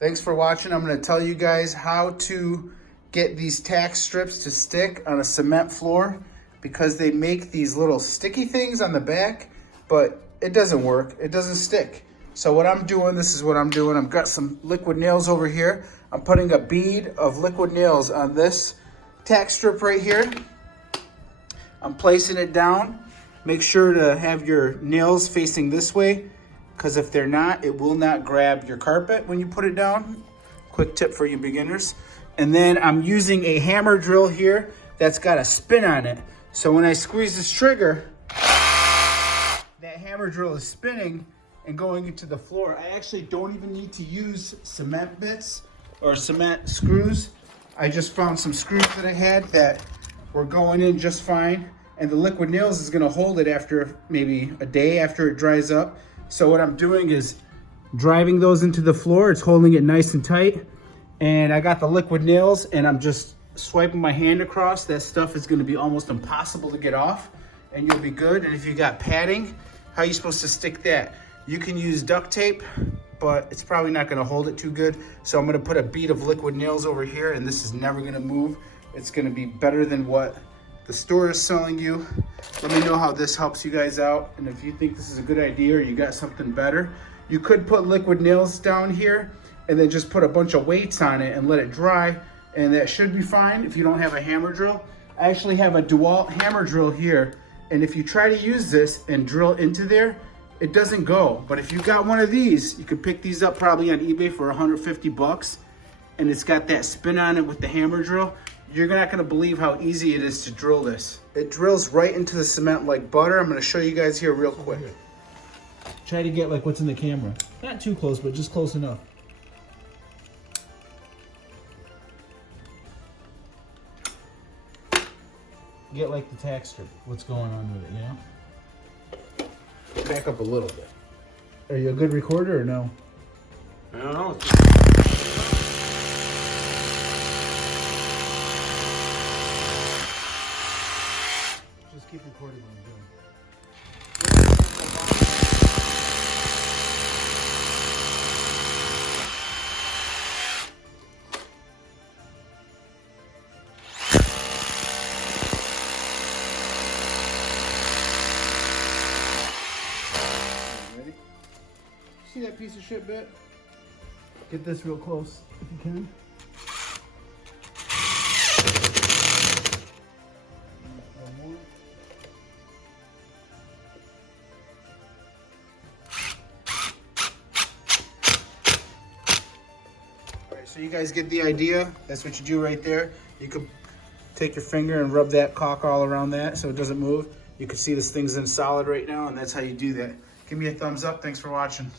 Thanks for watching. I'm going to tell you guys how to get these tack strips to stick on a cement floor, because they make these little sticky things on the back, but it doesn't work. It doesn't stick. So what I'm doing, this is what I'm doing. I've got some liquid nails over here. I'm putting a bead of liquid nails on this tack strip right here. I'm placing it down. Make sure to have your nails facing this way, because if they're not, it will not grab your carpet when you put it down. Quick tip for you beginners. And then I'm using a hammer drill here that's got a spin on it. So when I squeeze this trigger, that hammer drill is spinning and going into the floor. I actually don't even need to use cement bits or cement screws. I just found some screws that I had that were going in just fine. And the liquid nails is gonna hold it after maybe a day after it dries up. So what I'm doing is driving those into the floor. It's holding it nice and tight. And I got the liquid nails and I'm just swiping my hand across. That stuff is gonna be almost impossible to get off, and you'll be good. And if you got padding, how are you supposed to stick that? You can use duct tape, but it's probably not gonna hold it too good. So I'm gonna put a bead of liquid nails over here, and this is never gonna move. It's gonna be better than what the store is selling you. Let me know how this helps you guys out. And if you think this is a good idea or you got something better, you could put liquid nails down here and then just put a bunch of weights on it and let it dry. And that should be fine if you don't have a hammer drill. I actually have a DeWalt hammer drill here. And if you try to use this and drill into there, it doesn't go. But if you got one of these, you could pick these up probably on eBay for 150 bucks. And it's got that spin on it with the hammer drill. You're not gonna believe how easy it is to drill this. It drills right into the cement like butter. I'm gonna show you guys here real quick. Try to get like what's in the camera. Not too close, but just close enough. Get like the tack strip, what's going on with it, you know? Back up a little bit. Are you a good recorder or no? I don't know. Just keep recording what I'm doing. Ready? See that piece of shit bit? Get this real close if you can. So you guys get the idea. That's what you do right there. You could take your finger and rub that caulk all around that so it doesn't move. You can see this thing's in solid right now, and that's how you do that. Give me a thumbs up. Thanks for watching.